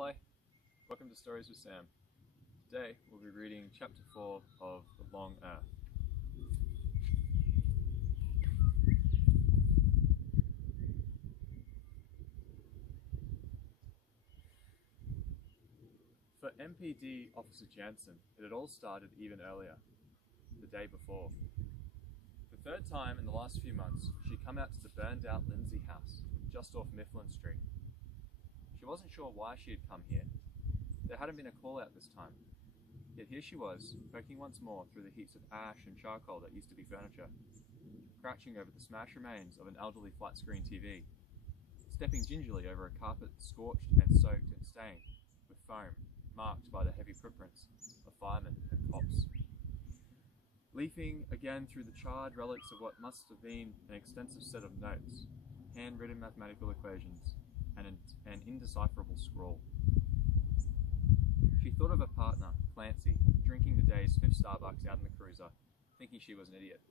Hello, welcome to Stories with Sam. Today we'll be reading Chapter 4 of The Long Earth. For MPD Officer Jansen, it had all started even earlier, the day before. The third time in the last few months, she'd come out to the burned-out Lindsay house, just off Mifflin Street. She wasn't sure why she had come here. There hadn't been a call-out this time. Yet here she was, poking once more through the heaps of ash and charcoal that used to be furniture, crouching over the smashed remains of an elderly flat-screen TV, stepping gingerly over a carpet scorched and soaked and stained with foam, marked by the heavy footprints of firemen and cops. Leafing again through the charred relics of what must have been an extensive set of notes, handwritten mathematical equations, and an indecipherable scrawl. She thought of her partner, Clancy, drinking the day's fifth Starbucks out in the cruiser, thinking she was an idiot.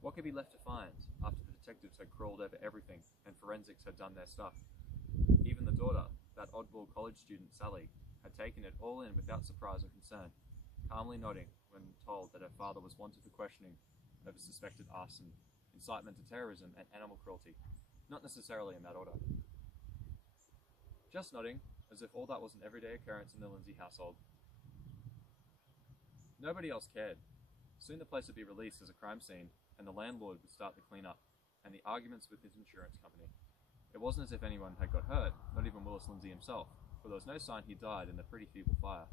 What could be left to find after the detectives had crawled over everything and forensics had done their stuff? Even the daughter, that oddball college student Sally, had taken it all in without surprise or concern, calmly nodding when told that her father was wanted for questioning over suspected arson, incitement to terrorism, and animal cruelty, not necessarily in that order. Just nodding, as if all that was an everyday occurrence in the Lindsay household. Nobody else cared. Soon the place would be released as a crime scene, and the landlord would start the clean-up, and the arguments with his insurance company. It wasn't as if anyone had got hurt, not even Willis Lindsay himself, for there was no sign he died in the pretty feeble fire.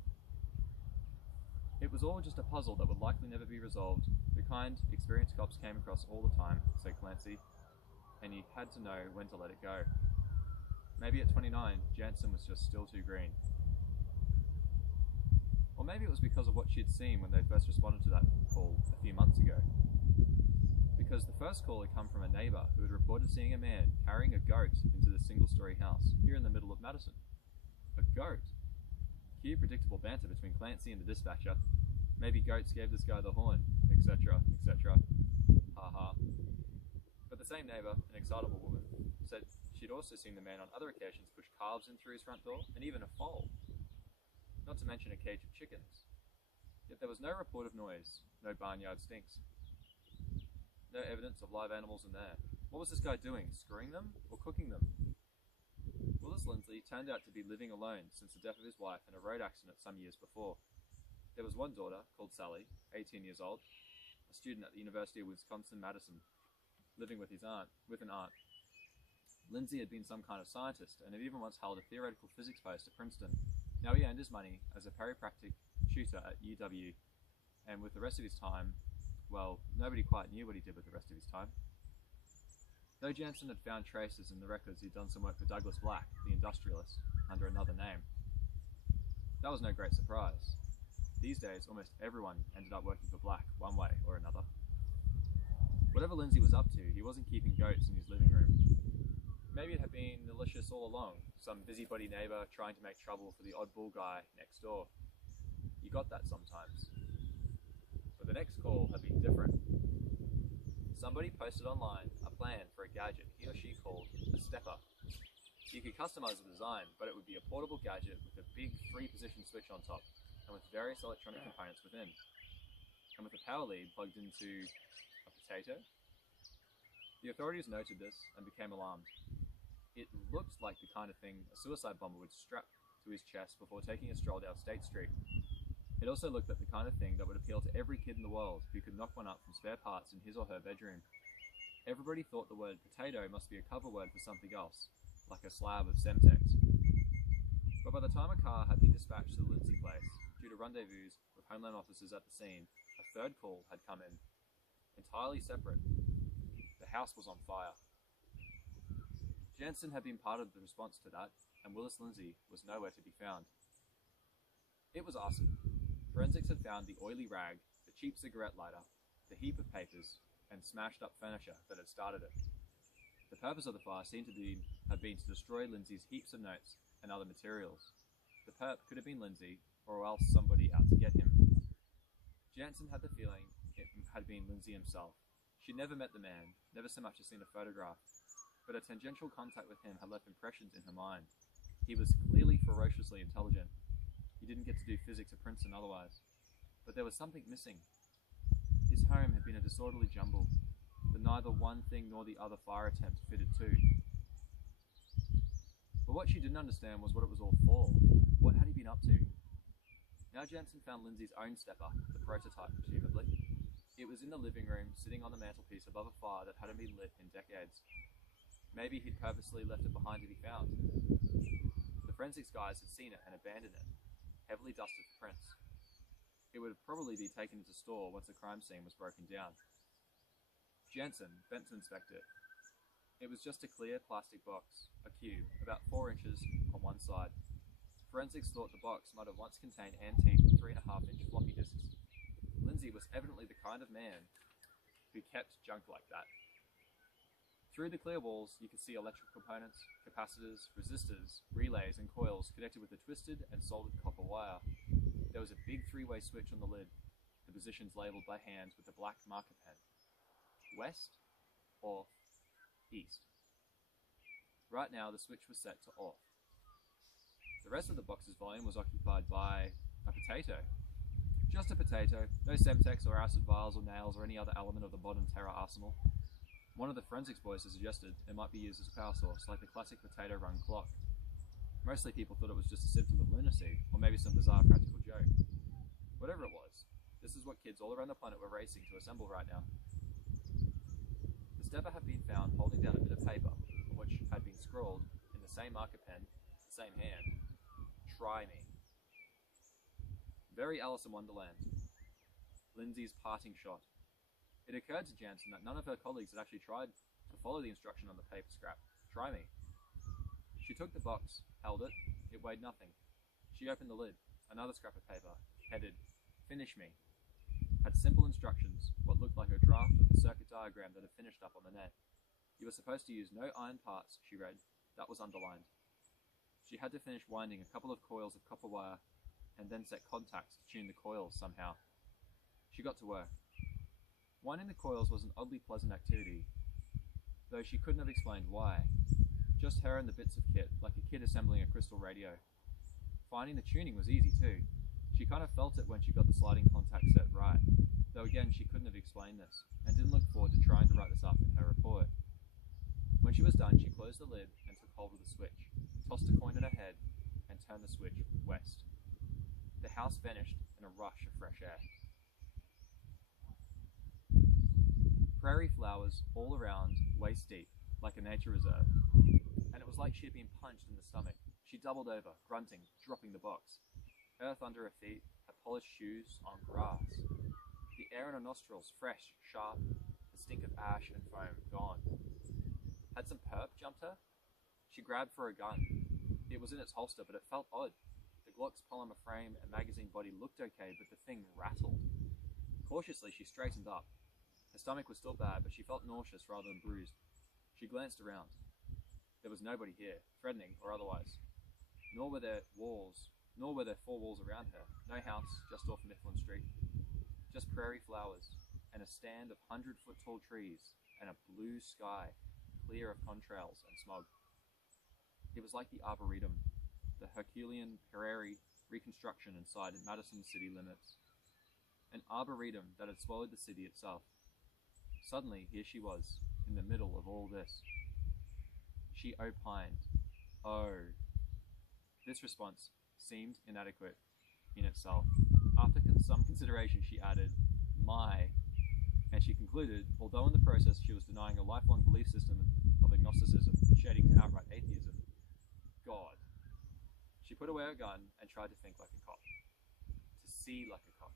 It was all just a puzzle that would likely never be resolved, the kind experienced cops came across all the time, said Clancy, and you had to know when to let it go. Maybe at 29, Jansen was just still too green. Or maybe it was because of what she had seen when they first responded to that call a few months ago. Because the first call had come from a neighbour who had reported seeing a man carrying a goat into the single-storey house here in the middle of Madison. A goat? Cue predictable banter between Clancy and the dispatcher. Maybe goats gave this guy the horn, etc., etc. Ha ha. But the same neighbour, an excitable woman, said she'd also seen the man on other occasions push calves in through his front door, and even a foal. Not to mention a cage of chickens. Yet there was no report of noise, no barnyard stinks. No evidence of live animals in there. What was this guy doing, screwing them or cooking them? Willis Lindsay turned out to be living alone since the death of his wife in a road accident some years before. There was one daughter, called Sally, 18 years old, a student at the University of Wisconsin-Madison, living with an aunt. Lindsay had been some kind of scientist and had even once held a theoretical physics post at Princeton. Now he earned his money as a peripractic tutor at UW, and with the rest of his time, well, nobody quite knew what he did with the rest of his time. Though Jansen had found traces in the records, he'd done some work for Douglas Black, the industrialist, under another name. That was no great surprise. These days, almost everyone ended up working for Black, one way or another. Whatever Lindsay was up to, he wasn't keeping goats in his living room. Maybe it had been malicious all along, some busybody neighbour trying to make trouble for the oddball guy next door. You got that sometimes. But the next call had been different. Somebody posted online a plan for a gadget he or she called a stepper. You could customise the design, but it would be a portable gadget with a big 3-position switch on top, and with various electronic components within. And with a power lead plugged into a potato. The authorities noted this and became alarmed. It looked like the kind of thing a suicide bomber would strap to his chest before taking a stroll down State Street. It also looked like the kind of thing that would appeal to every kid in the world who could knock one up from spare parts in his or her bedroom. Everybody thought the word potato must be a cover word for something else, like a slab of Semtex. But by the time a car had been dispatched to the Lindsay place, due to rendezvous with Homeland officers at the scene, a third call had come in, entirely separate. The house was on fire. Jansen had been part of the response to that, and Willis Lindsay was nowhere to be found. It was arson. Forensics had found the oily rag, the cheap cigarette lighter, the heap of papers, and smashed up furniture that had started it. The purpose of the fire seemed to have been to destroy Lindsay's heaps of notes and other materials. The perp could have been Lindsay, or else somebody out to get him. Jansen had the feeling it had been Lindsay himself. She'd never met the man, never so much as seen a photograph, but a tangential contact with him had left impressions in her mind. He was clearly ferociously intelligent. He didn't get to do physics at Princeton otherwise. But there was something missing. His home had been a disorderly jumble, that neither one thing nor the other fire attempt fitted to. But what she didn't understand was what it was all for. What had he been up to? Now Jensen found Lindsay's own stepper, the prototype, presumably. It was in the living room, sitting on the mantelpiece above a fire that hadn't been lit in decades. Maybe he'd purposely left it behind to be found. The forensics guys had seen it and abandoned it, heavily dusted for prints. It would probably be taken into store once the crime scene was broken down. Jensen bent to inspect it. It was just a clear plastic box, a cube, about 4 inches on one side. Forensics thought the box might have once contained antique 3.5-inch floppy disks. Lindsay was evidently the kind of man who kept junk like that. Through the clear walls, you could see electrical components, capacitors, resistors, relays, and coils connected with a twisted and soldered copper wire. There was a big 3-way switch on the lid, the positions labelled by hand with a black marker pen. West, off, east. Right now, the switch was set to off. The rest of the box's volume was occupied by a potato. Just a potato, no Semtex or acid vials or nails or any other element of the modern terror arsenal. One of the forensics boys has suggested it might be used as a power source, like the classic potato-run clock. Mostly people thought it was just a symptom of lunacy, or maybe some bizarre practical joke. Whatever it was, this is what kids all around the planet were racing to assemble right now. The stepper had been found holding down a bit of paper, on which had been scrawled, in the same marker pen, the same hand, "Try me." Very Alice in Wonderland. Lindsay's parting shot. It occurred to Jansen that none of her colleagues had actually tried to follow the instruction on the paper scrap. Try me. She took the box, held it. It weighed nothing. She opened the lid. Another scrap of paper, headed, "Finish me," had simple instructions, what looked like a draft of the circuit diagram that had finished up on the net. You were supposed to use no iron parts, she read. That was underlined. She had to finish winding a couple of coils of copper wire, and then set contacts to tune the coils somehow. She got to work. Winding the coils was an oddly pleasant activity, though she couldn't have explained why. Just her and the bits of kit, like a kid assembling a crystal radio. Finding the tuning was easy too. She kind of felt it when she got the sliding contact set right, though again she couldn't have explained this, and didn't look forward to trying to write this up in her report. When she was done, she closed the lid and took hold of the switch, tossed a coin in her head, and turned the switch west. The house vanished in a rush of fresh air. Prairie flowers all around, waist deep, like a nature reserve. And it was like she had been punched in the stomach. She doubled over, grunting, dropping the box. Earth under her feet, her polished shoes on grass. The air in her nostrils, fresh, sharp, the stink of ash and foam gone. Had some perp jumped her? She grabbed for a gun. It was in its holster, but it felt odd. The Glock's polymer frame and magazine body looked okay, but the thing rattled. Cautiously, she straightened up. Her stomach was still bad, but she felt nauseous rather than bruised. She glanced around. There was nobody here, threatening or otherwise. Nor were there 4 walls around her. No house, just off Mifflin Street. Just prairie flowers, and a stand of 100-foot-tall trees, and a blue sky, clear of contrails and smog. It was like the Arboretum, the Herculean prairie reconstruction inside Madison's city limits. An arboretum that had swallowed the city itself. Suddenly, here she was, in the middle of all this. She opined, "Oh." This response seemed inadequate in itself. After some consideration, she added, "My," and she concluded, although in the process she was denying a lifelong belief system of agnosticism, shading to outright atheism, God. She put away her gun and tried to think like a cop. To see like a cop.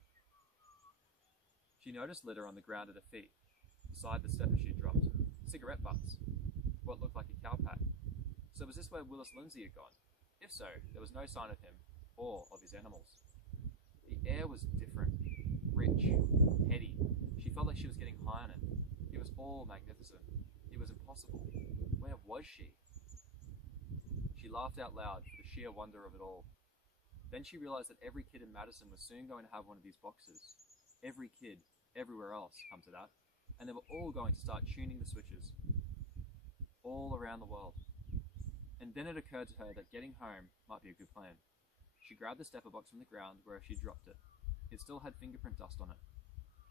She noticed litter on the ground at her feet, beside the stepper she'd dropped. Cigarette butts. What looked like a cow pack. So was this where Willis Lindsay had gone? If so, there was no sign of him, or of his animals. The air was different. Rich. Heady. She felt like she was getting high on it. It was all magnificent. It was impossible. Where was she? She laughed out loud for the sheer wonder of it all. Then she realized that every kid in Madison was soon going to have one of these boxes. Every kid, everywhere else, come to that. And they were all going to start tuning the switches. All around the world. And then it occurred to her that getting home might be a good plan. She grabbed the stepper box from the ground where she dropped it. It still had fingerprint dust on it.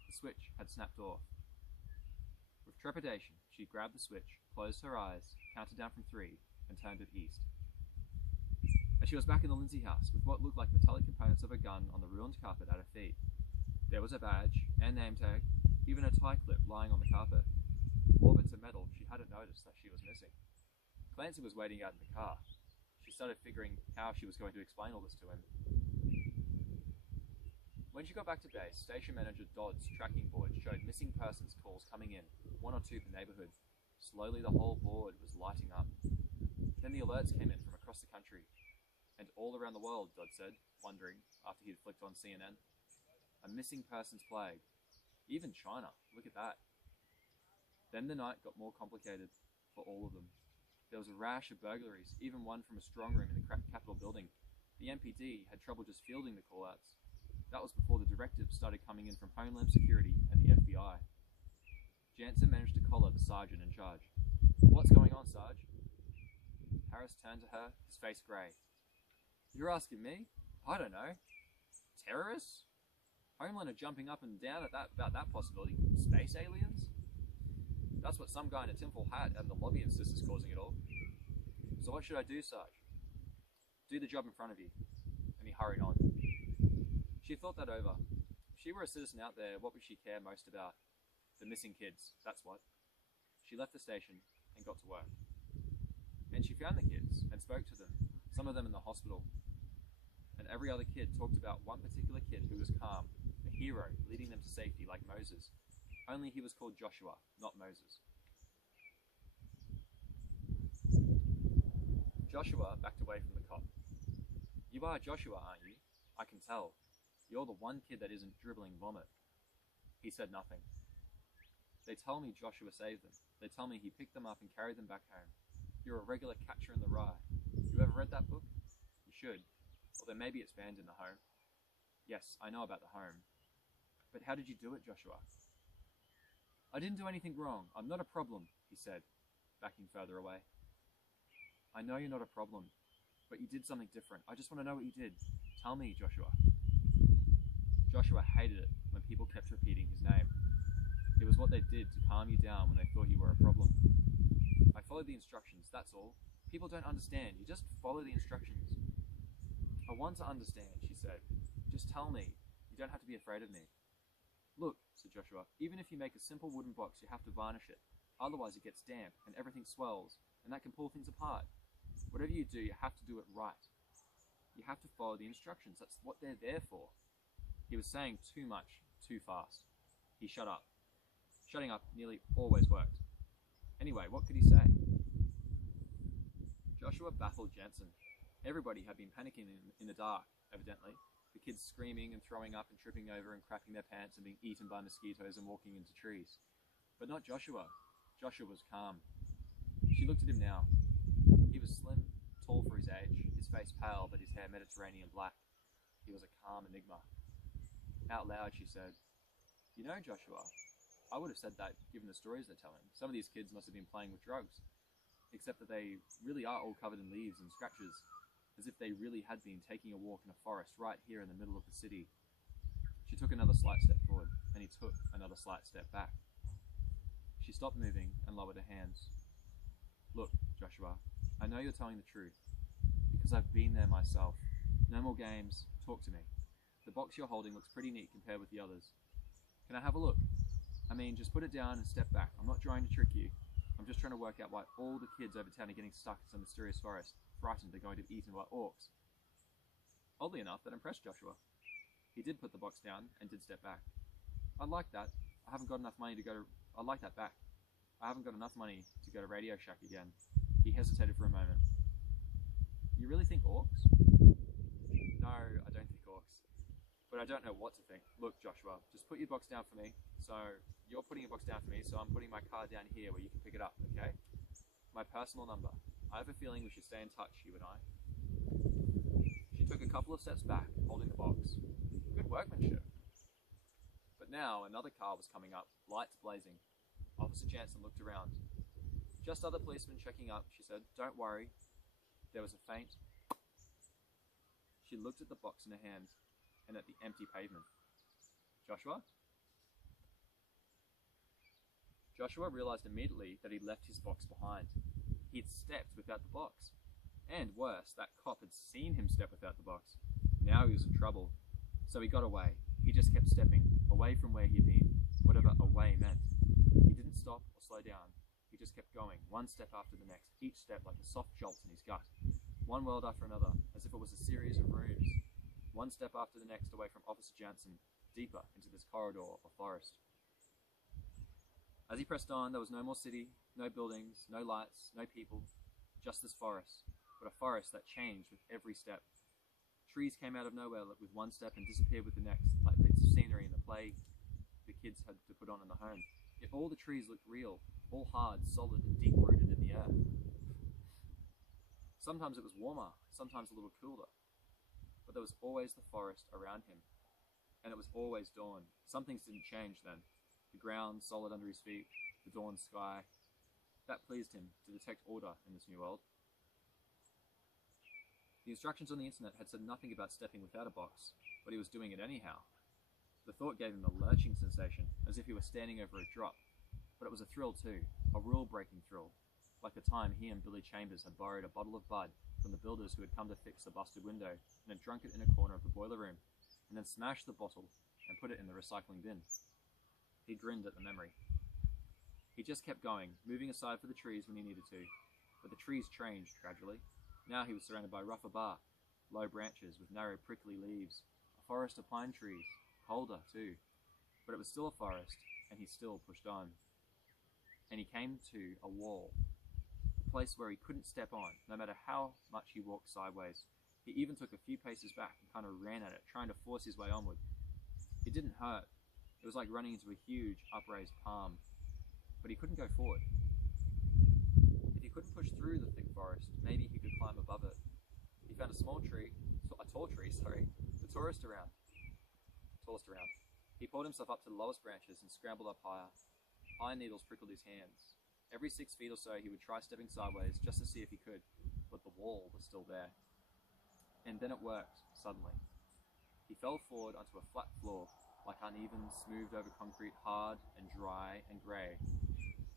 The switch had snapped off. With trepidation, she grabbed the switch, closed her eyes, counted down from 3, and turned it east. And she was back in the Lindsay house with what looked like metallic components of a gun on the ruined carpet at her feet. There was a badge and name tag, even a tie clip lying on the carpet. More bits of metal she hadn't noticed that she was missing. Clancy was waiting out in the car. She started figuring how she was going to explain all this to him. When she got back to base, Station Manager Dodd's tracking board showed missing persons calls coming in, 1 or 2 per neighbourhood. Slowly the whole board was lighting up. Then the alerts came in from across the country, and all around the world, Dodd said, wondering, after he'd flicked on CNN. A missing persons plague. Even China, look at that. Then the night got more complicated for all of them. There was a rash of burglaries, even one from a strong room in the Capitol building. The MPD had trouble just fielding the call-outs. That was before the directives started coming in from Homeland Security and the FBI. Jansen managed to collar the sergeant in charge. "What's going on, Sarge?" Harris turned to her, his face grey. "You're asking me? I don't know. Terrorists? Homeland are jumping up and down at about that possibility. Space aliens? That's what some guy in a tinfoil hat and the lobby insists is causing it all. So what should I do, Sarge?" "Do the job in front of you." And he hurried on. She thought that over. If she were a citizen out there, what would she care most about? The missing kids, that's what. She left the station and got to work. And she found the kids and spoke to them, some of them in the hospital. And every other kid talked about one particular kid who was calm, a hero leading them to safety like Moses. Only he was called Joshua, not Moses. Joshua backed away from the cop. "You are Joshua, aren't you? I can tell. You're the one kid that isn't dribbling vomit." He said nothing. "They tell me Joshua saved them. They tell me he picked them up and carried them back home. You're a regular catcher in the rye. You ever read that book? You should. Although maybe it's banned in the home." "Yes, I know about the home. But how did you do it, Joshua?" "I didn't do anything wrong. I'm not a problem," he said, backing further away. "I know you're not a problem, but you did something different. I just want to know what you did. Tell me, Joshua." Joshua hated it when people kept repeating his name. It was what they did to calm you down when they thought you were a problem. "I followed the instructions, that's all. People don't understand. You just follow the instructions." "I want to understand," she said. "Just tell me. You don't have to be afraid of me." "Look," said Joshua, "even if you make a simple wooden box, you have to varnish it. Otherwise it gets damp and everything swells, and that can pull things apart. Whatever you do, you have to do it right. You have to follow the instructions. That's what they're there for." He was saying too much, too fast. He shut up. Shutting up nearly always worked. Anyway, what could he say? Joshua baffled Jansen. Everybody had been panicking in the dark, evidently. The kids screaming and throwing up and tripping over and crapping their pants and being eaten by mosquitoes and walking into trees. But not Joshua. Joshua was calm. She looked at him now. He was slim, tall for his age, his face pale but his hair Mediterranean black. He was a calm enigma. Out loud she said, "You know, Joshua, I would have said that given the stories they're telling. Some of these kids must have been playing with drugs. Except that they really are all covered in leaves and scratches, as if they really had been taking a walk in a forest right here in the middle of the city." She took another slight step forward, and he took another slight step back. She stopped moving and lowered her hands. "Look, Joshua, I know you're telling the truth, because I've been there myself. No more games, talk to me. The box you're holding looks pretty neat compared with the others. Can I have a look? I mean, just put it down and step back. I'm not trying to trick you. I'm just trying to work out why all the kids over town are getting stuck in some mysterious forest, frightened they're going to be eaten by orcs." Oddly enough, that impressed Joshua. He did put the box down and did step back. "I'd like that. I haven't got enough money to go to... I'd like that back. I haven't got enough money to go to Radio Shack again." He hesitated for a moment. "You really think orcs?" "No, I don't think orcs. But I don't know what to think. Look, Joshua, just put your box down for me. So, you're putting your box down for me, so I'm putting my card down here where you can pick it up, okay? My personal number. I have a feeling we should stay in touch, you and I." She took a couple of steps back, holding the box. Good workmanship. But now another car was coming up, lights blazing. Officer Jansen looked around. "Just other policemen checking up," she said. "Don't worry." There was a faint... She looked at the box in her hand and at the empty pavement. Joshua? Joshua realized immediately that he'd left his box behind. He'd stepped without the box. And worse, that cop had seen him step without the box. Now he was in trouble. So he got away. He just kept stepping, away from where he'd been, whatever away meant. He didn't stop or slow down. He just kept going, one step after the next, each step like a soft jolt in his gut. One world after another, as if it was a series of rooms. One step after the next away from Officer Jansen, deeper into this corridor or forest. As he pressed on, there was no more city, no buildings, no lights, no people, just this forest, but a forest that changed with every step. Trees came out of nowhere with one step and disappeared with the next, like bits of scenery in the play the kids had to put on in the home. Yet all the trees looked real, all hard, solid, and deep-rooted in the earth. Sometimes it was warmer, sometimes a little cooler, but there was always the forest around him. And it was always dawn. Some things didn't change then. The ground solid under his feet, the dawn sky. That pleased him, to detect order in this new world. The instructions on the internet had said nothing about stepping without a box, but he was doing it anyhow. The thought gave him a lurching sensation, as if he were standing over a drop. But it was a thrill too, a rule-breaking thrill, like the time he and Billy Chambers had borrowed a bottle of Bud from the builders who had come to fix the busted window and had drunk it in a corner of the boiler room, and then smashed the bottle and put it in the recycling bin. He grinned at the memory. He just kept going, moving aside for the trees when he needed to, but the trees changed gradually. Now he was surrounded by rougher bark, low branches with narrow prickly leaves, a forest of pine trees, colder too, but it was still a forest, and he still pushed on. And he came to a wall, a place where he couldn't step on, no matter how much he walked sideways. He even took a few paces back and kind of ran at it, trying to force his way onward. It didn't hurt. It was like running into a huge, upraised palm, but he couldn't go forward. If he couldn't push through the thick forest, maybe he could climb above it. He found a tall tree, the tallest around. He pulled himself up to the lowest branches and scrambled up higher. Pine needles prickled his hands. Every 6 feet or so he would try stepping sideways just to see if he could, but the wall was still there. And then it worked, suddenly. He fell forward onto a flat floor, like uneven, smoothed over concrete, hard and dry and grey.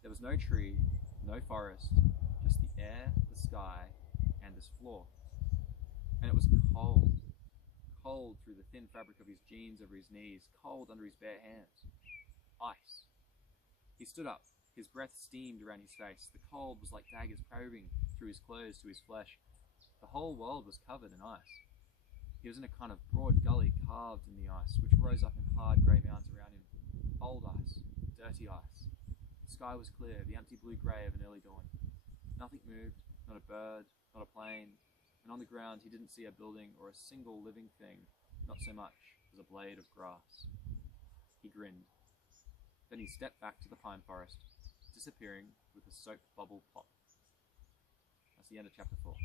There was no tree, no forest, just the air, the sky, and this floor. And it was cold. Cold through the thin fabric of his jeans over his knees, cold under his bare hands. Ice. He stood up. His breath steamed around his face. The cold was like daggers probing through his clothes to his flesh. The whole world was covered in ice. He was in a kind of broad gully carved in the ice, which rose up in hard grey mounds around him. Old ice. Dirty ice. The sky was clear, the empty blue-grey of an early dawn. Nothing moved, not a bird, not a plane, and on the ground he didn't see a building or a single living thing, not so much as a blade of grass. He grinned. Then he stepped back to the pine forest, disappearing with a soap bubble pop. That's the end of chapter 4.